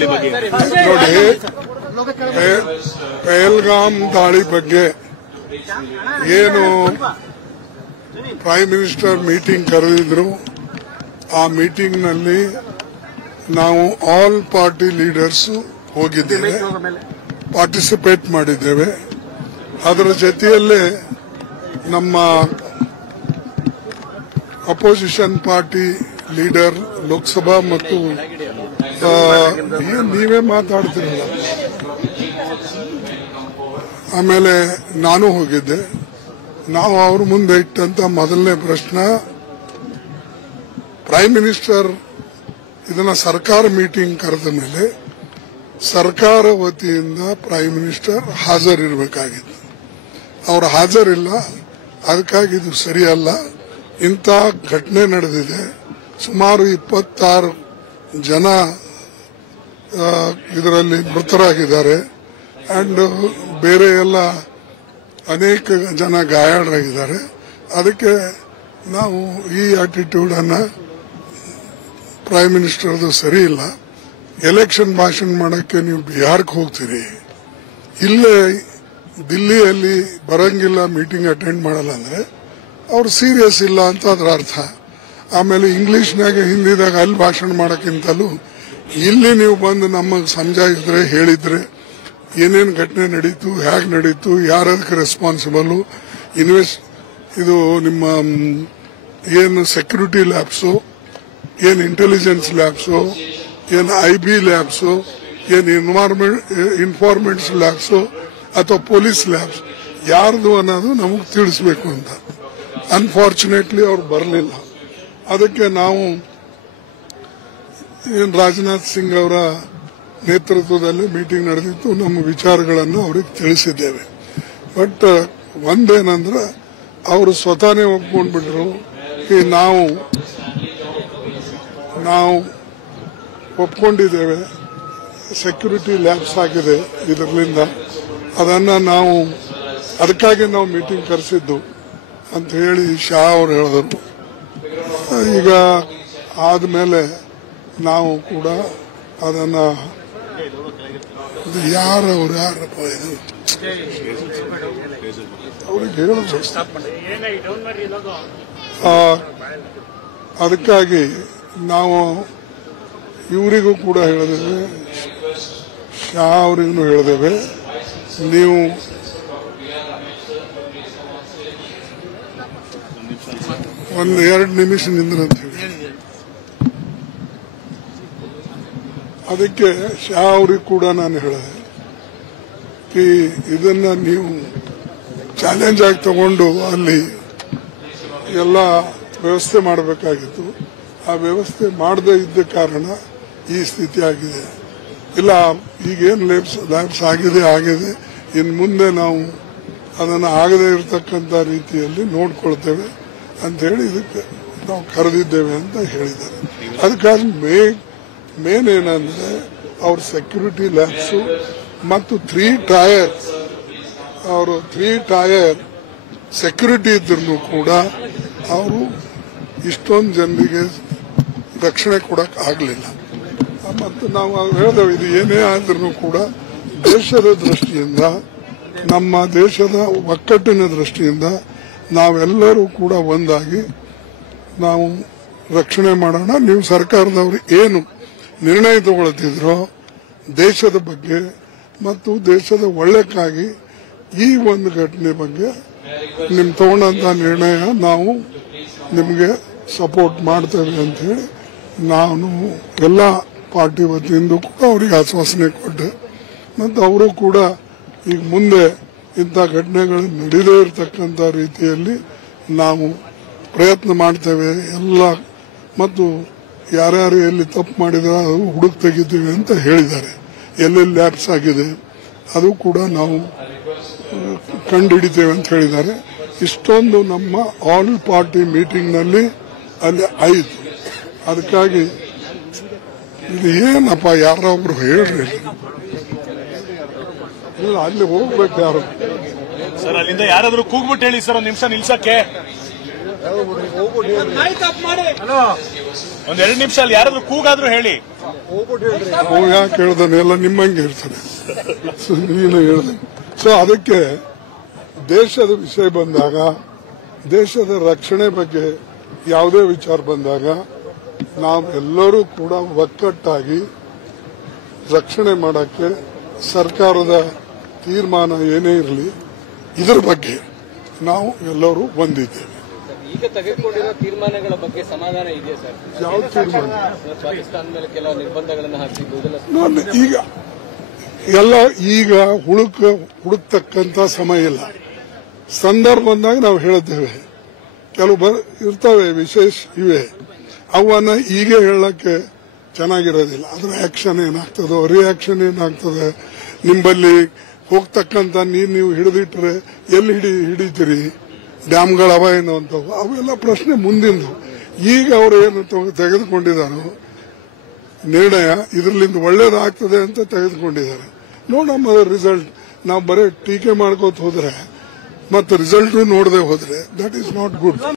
ನೋಡಿ, ಪಹಲ್ಗಾಮ್ ದಾಳಿ ಬಗ್ಗೆ ಏನು ಪ್ರೈಮ್ ಮಿನಿಸ್ಟರ್ ಮೀಟಿಂಗ್ ಕರೆದಿದ್ರು, ಆ ಮೀಟಿಂಗ್ ನಲ್ಲಿ ನಾವು ಆಲ್ ಪಾರ್ಟಿ ಲೀಡರ್ಸ್ ಹೋಗಿದ್ದೇವೆ, ಪಾರ್ಟಿಸಿಪೇಟ್ ಮಾಡಿದ್ದೇವೆ. ಅದರ ಜೊತೆಯಲ್ಲೇ ನಮ್ಮ ಅಪೋಸಿಷನ್ ಪಾರ್ಟಿ ಲೀಡರ್ ಲೋಕಸಭಾ ಮತ್ತು ನೀವೇ ಮಾತಾಡ್ತಿರಲ್ಲ, ಆಮೇಲೆ ನಾನು ಹೋಗಿದ್ದೆ. ನಾವು ಅವ್ರ ಮುಂದೆ ಇಟ್ಟಂತ ಮೊದಲನೇ ಪ್ರಶ್ನೆ, ಪ್ರೈಮ್ ಮಿನಿಸ್ಟರ್ ಇದನ್ನ ಸರ್ಕಾರ ಮೀಟಿಂಗ್ ಕರೆದ ಮೇಲೆ ಸರ್ಕಾರ ವತಿಯಿಂದ ಪ್ರೈಮ್ ಮಿನಿಸ್ಟರ್ ಹಾಜರಿರಬೇಕಾಗಿತ್ತು. ಅವರು ಹಾಜರಿಲ್ಲ, ಅದಕ್ಕಾಗಿ ಇದು ಸರಿಯಲ್ಲ. ಇಂಥ ಘಟನೆ ನಡೆದಿದೆ. ಸುಮಾರು 26 ಜನ ಇದರಲ್ಲಿ ಮೃತರಾಗಿದ್ದಾರೆ ಅಂಡ್ ಬೇರೆ ಎಲ್ಲ ಅನೇಕ ಜನ ಗಾಯಾಳರಾಗಿದ್ದಾರೆ. ಅದಕ್ಕೆ ನಾವು ಈ ಆಟಿಟ್ಯೂಡ್ ಅನ್ನ ಪ್ರೈಮ್ ಮಿನಿಸ್ಟರ್ದು ಸರಿ ಇಲ್ಲ. ಎಲೆಕ್ಷನ್ ಭಾಷಣ ಮಾಡಕ್ಕೆ ನೀವು ಬಿಹಾರಕ್ಕೆ ಹೋಗ್ತೀರಿ, ಇಲ್ಲೇ ದಿಲ್ಲಿಯಲ್ಲಿ ಬರಂಗಿಲ್ಲ, ಮೀಟಿಂಗ್ ಅಟೆಂಡ್ ಮಾಡಲ್ಲ ಅಂದ್ರೆ ಅವ್ರು ಸೀರಿಯಸ್ ಇಲ್ಲ ಅಂತ ಅದರ ಅರ್ಥ. ಆಮೇಲೆ ಇಂಗ್ಲಿಷ್ನಾಗ ಹಿಂದಿದಾಗ ಅಲ್ಲಿ ಭಾಷಣ ಮಾಡಕ್ಕಿಂತಲೂ ಇಲ್ಲಿ ನೀವು ಬಂದು ನಮಗೆ ಸಮಜಾಯಿಸಿದ್ರೆ, ಹೇಳಿದ್ರೆ ಏನೇನು ಘಟನೆ ನಡೀತು, ಹೇಗೆ ನಡೀತು, ಯಾರದಕ್ಕೆ ರೆಸ್ಪಾನ್ಸಿಬಲ್, ಇದು ನಿಮ್ಮ ಏನು ಸೆಕ್ಯೂರಿಟಿ ಲ್ಯಾಬ್ಸು, ಏನು ಇಂಟೆಲಿಜೆನ್ಸ್ ಲ್ಯಾಬ್ಸು, ಏನು IB ಲ್ಯಾಬ್ಸು, ಏನು ಇನ್ಫಾರ್ಮೆಂಟ್ಸ್ ಲ್ಯಾಬ್ಸು ಅಥವಾ ಪೊಲೀಸ್ ಲ್ಯಾಬ್ಸ್ ಯಾರ್ದು ಅನ್ನೋದು ನಮಗೆ ತಿಳಿಸಬೇಕು ಅಂತ. ಅನ್ಫಾರ್ಚುನೇಟ್ಲಿ ಅವ್ರು ಬರಲಿಲ್ಲ. ಅದಕ್ಕೆ ನಾವು ರಾಜನಾಥ್ ಸಿಂಗ್ ಅವರ ನೇತೃತ್ವದಲ್ಲಿ ಮೀಟಿಂಗ್ ನಡೆದಿತ್ತು, ನಮ್ಮ ವಿಚಾರಗಳನ್ನು ಅವರಿಗೆ ತಿಳಿಸಿದ್ದೇವೆ. ಬಟ್ ಒಂದೇನಂದ್ರೆ ಅವರು ಸ್ವತಃನೇ ಒಪ್ಕೊಂಡ್ಬಿಟ್ರು, ನಾವು ಒಪ್ಕೊಂಡಿದ್ದೇವೆ, ಸೆಕ್ಯೂರಿಟಿ ಲ್ಯಾಬ್ಸ್ ಆಗಿದೆ ಇದರಿಂದ, ಅದಕ್ಕಾಗಿ ನಾವು ಮೀಟಿಂಗ್ ಕರೆಸಿದ್ದು ಅಂತ ಹೇಳಿ ಶಾ ಅವರು ಹೇಳಿದರು. ಈಗ ಆದ್ಮೇಲೆ ನಾವು ಕೂಡ ಅದನ್ನ ಯಾರಪ್ಪ ಇದು ಅವ್ರಿಗೆ ಹೇಳೋದು, ಅದಕ್ಕಾಗಿ ನಾವು ಇವರಿಗೂ ಕೂಡ ಹೇಳಿದ್ದೇವೆ, ಶಾ ಅವರಿಗೂ ಹೇಳಿದ್ದೇವೆ, ನೀವು ಒಂದು 2 ನಿಮಿಷ ನಿಂದ್ರ ಅಂತ ಹೇಳಿ. ಅದಕ್ಕೆ ಶಾ ಅವ್ರಿಗೆ ಕೂಡ ನಾನು ಹೇಳಿದೆ, ಇದನ್ನ ನೀವು ಚಾಲೆಂಜ್ ಆಗಿ ತಗೊಂಡು ಅಲ್ಲಿ ಎಲ್ಲ ವ್ಯವಸ್ಥೆ ಮಾಡಬೇಕಾಗಿತ್ತು. ಆ ವ್ಯವಸ್ಥೆ ಮಾಡದೇ ಇದ್ದ ಕಾರಣ ಈ ಸ್ಥಿತಿ ಆಗಿದೆ. ಇಲ್ಲ, ಈಗೇನು ಲ್ಯಾಬ್ಸ್ ಆಗಿದೆ, ಇನ್ನು ಮುಂದೆ ನಾವು ಅದನ್ನು ಆಗದೇ ಇರತಕ್ಕಂಥ ರೀತಿಯಲ್ಲಿ ನೋಡ್ಕೊಳ್ತೇವೆ ಅಂತ ಹೇಳಿ ಇದಕ್ಕೆ ನಾವು ಕರೆದಿದ್ದೇವೆ ಅಂತ ಹೇಳಿದ್ದಾರೆ. ಅದಕ್ಕಾಗಿ ಮೇನ್ ಏನಂದ್ರೆ ಅವ್ರ ಸೆಕ್ಯೂರಿಟಿ ಲ್ಯಾಬ್ಸು ಮತ್ತು 3 ಟೈರ್ ಸೆಕ್ಯೂರಿಟಿ ಇದ್ರೂ ಕೂಡ ಅವರು ಇಷ್ಟೊಂದು ಜನರಿಗೆ ರಕ್ಷಣೆ ಕೊಡಕ್ ಆಗಲಿಲ್ಲ. ಮತ್ತು ನಾವು ಹೇಳಿದೆವು, ಇದು ಏನೇ ಆದ್ರೂ ಕೂಡ ದೇಶದ ದೃಷ್ಟಿಯಿಂದ, ನಮ್ಮ ದೇಶದ ಒಕ್ಕಟ್ಟಿನ ದೃಷ್ಟಿಯಿಂದ ನಾವೆಲ್ಲರೂ ಕೂಡ ಒಂದಾಗಿ ನಾವು ರಕ್ಷಣೆ ಮಾಡೋಣ. ನೀವು ಸರ್ಕಾರದವರು ಏನು ನಿರ್ಣಯ ತಗೊಳ್ತಿದ್ರೋ ದೇಶದ ಬಗ್ಗೆ ಮತ್ತು ದೇಶದ ಒಳ್ಳೆಕ್ಕಾಗಿ, ಈ ಒಂದು ಘಟನೆ ಬಗ್ಗೆ ನಿಮ್ ತಗೊಂಡಂತ ನಿರ್ಣಯ ನಾವು ನಿಮಗೆ ಸಪೋರ್ಟ್ ಮಾಡ್ತೇವೆ ಅಂತ ಹೇಳಿ ನಾನು ಎಲ್ಲ ಪಾರ್ಟಿ ವತಿಯಿಂದ ಕೂಡ ಅವರಿಗೆ ಆಶ್ವಾಸನೆ ಕೊಟ್ಟೆ. ಮತ್ತು ಅವರು ಕೂಡ ಈಗ ಮುಂದೆ ಇಂಥ ಘಟನೆಗಳು ನಡೆದೇ ಇರತಕ್ಕಂಥ ರೀತಿಯಲ್ಲಿ ನಾವು ಪ್ರಯತ್ನ ಮಾಡ್ತೇವೆ ಎಲ್ಲ, ಮತ್ತು ಯಾರ್ಯಾರು ಎಲ್ಲಿ ತಪ್ಪು ಮಾಡಿದ್ರೆ ಅದು ಹುಡುಕ್ ತೆಗಿತೀವಿ ಅಂತ ಹೇಳಿದ್ದಾರೆ. ಎಲ್ಲೆಲ್ಲಿ ಲ್ಯಾಬ್ಸ್ ಆಗಿದೆ ಅದು ಕೂಡ ನಾವು ಕಂಡುಹಿಡಿತೇವೆ ಅಂತ ಹೇಳಿದ್ದಾರೆ. ಇಷ್ಟೊಂದು ನಮ್ಮ ಆಲ್ ಪಾರ್ಟಿ ಮೀಟಿಂಗ್ ನಲ್ಲಿ ಅಲ್ಲಿ ಆಯಿತು. ಅದಕ್ಕಾಗಿ ಇದು ಏನಪ್ಪ, ಯಾರೊಬ್ರು ಹೇಳ್ರಿ, ಇಲ್ಲ ಅಲ್ಲಿ ಹೋಗ್ಬೇಕು ಯಾರು ಸರ್, ಅಲ್ಲಿಂದ ಯಾರಾದ್ರೂ ಕೂಗ್ಬಿಟ್ಟು ಹೇಳಿ ಸರ್, ಒಂದು ನಿಮಿಷ ನಿಲ್ಸಕ್ಕೆ. ಒಂದ್ 2 ನಿಮಿಷ ಅಲ್ಲಿ ಯಾರಾದ್ರೂ ಕೂಗಾದ್ರೂ ಹೇಳಿ. ಅವ್ನು ಯಾಕೆ ಹೇಳ್ದಾನೆ ಎಲ್ಲ ನಿಮ್ಮಂಗೆ ಇರ್ತಾನೆ. ನೀನು ಹೇಳ್ದೆ. ಸೊ ಅದಕ್ಕೆ ದೇಶದ ವಿಷಯ ಬಂದಾಗ, ದೇಶದ ರಕ್ಷಣೆ ಬಗ್ಗೆ ಯಾವುದೇ ವಿಚಾರ ಬಂದಾಗ ನಾವೆಲ್ಲರೂ ಕೂಡ ಒಕ್ಕಟ್ಟಾಗಿ ರಕ್ಷಣೆ ಮಾಡಕ್ಕೆ ಸರ್ಕಾರದ ತೀರ್ಮಾನ ಏನೇ ಇರಲಿ ಇದರ ಬಗ್ಗೆ ನಾವು ಎಲ್ಲರೂ ಬಂದಿದ್ದೇವೆ. ಈಗ ತೆಗೆದುಕೊಂಡಿರೋ ತೀರ್ಮಾನಗಳ ಬಗ್ಗೆ ಸಮಾಧಾನ ಇದೆಯಾ ಸರ್? ಯಾವ ತೀರ್ಮಾನ? ಪಾಕಿಸ್ತಾನ ಮೇಲೆ ಕೆಲವು ನಿರ್ಬಂಧಗಳನ್ನು ಹಾಕಿದ್ದು ಈಗ ಹುಡುಕ್ತಕ್ಕಂತ ಸಮಯ ಇಲ್ಲ. ಸಂದರ್ಭ ಬಂದಾಗ ನಾವು ಹೇಳಿದ್ದೇವೆ. ಕೆಲವು ಇರ್ತವೆ ವಿಶೇಷ ಇವೆ, ಅವನ್ನ ಈಗ ಹೇಳಕ್ಕೆ ಚೆನ್ನಾಗಿರೋದಿಲ್ಲ. ಅದ್ರ ಆಕ್ಷನ್ ಏನಾಗ್ತದೋ, ರಿಯಾಕ್ಷನ್ ಏನಾಗ್ತದೆ, ನಿಂಬಲ್ಲಿ ಹೋಗ್ತಕ್ಕಂಥ ನೀವು ಹಿಡಿದಿಟ್ರೆ ಎಲ್ಲಿ ಹಿಡಿತೀರಿ, ಡ್ಯಾಮ್ಗಳವ ಏನೋ ಅಂತವು, ಅವೆಲ್ಲ ಪ್ರಶ್ನೆ ಮುಂದಿಂದು. ಈಗ ಅವರು ಏನು ತೆಗೆದುಕೊಂಡಿದ್ದಾರೋ ನಿರ್ಣಯ ಇದರಿಂದ ಒಳ್ಳೇದಾಗ್ತದೆ ಅಂತ ತೆಗೆದುಕೊಂಡಿದ್ದಾರೆ. ನೋಡಮ್ಮ ರಿಸಲ್ಟ್. ನಾವು ಬರೀ ಟೀಕೆ ಮಾಡ್ಕೋತ ಹೋದ್ರೆ ಮತ್ತೆ ರಿಸಲ್ಟ್ ನೋಡದೆ ಹೋದ್ರೆ ದಟ್ ಈಸ್ ನಾಟ್ ಗುಡ್.